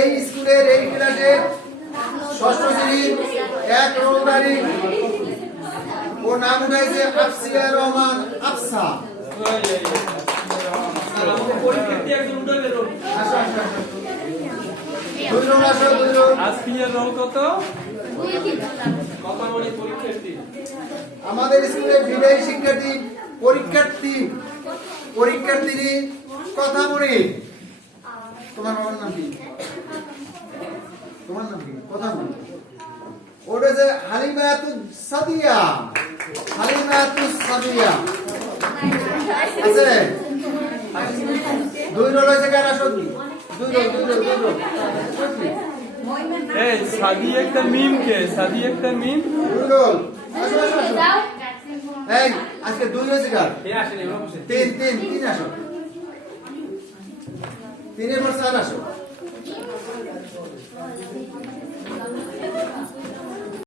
এই স্কুলের এই ক্লাসের ষষ্ঠ শ্রেণীর এক রোলদারি ও নাম উঠাইছে আফসিয়া রহমান আফসা। দুই রোল আসো, দুই রোল। আজকের রোল কত? কত বড় পরীক্ষার্থী? আমাদের স্কুলের বিদায়ী শিক্ষার্থী পরীক্ষার্থী কথা বলে। তোমার বাবার নাম কি? তোমার নাম কি? কথা বলে। ওটা যে হালিমাতুস সাদিয়া। হালিমাতুস সাদিয়া আছে। দুই রোল হয়েছে কার আসো? দুই রোল। এই সাদি একটা মিম কে? সাদি একটা মিম? দুই রোল। আসো। এই আজকে দুই হয়েছে কার? তিন আসো। তিনের পর চার আসো।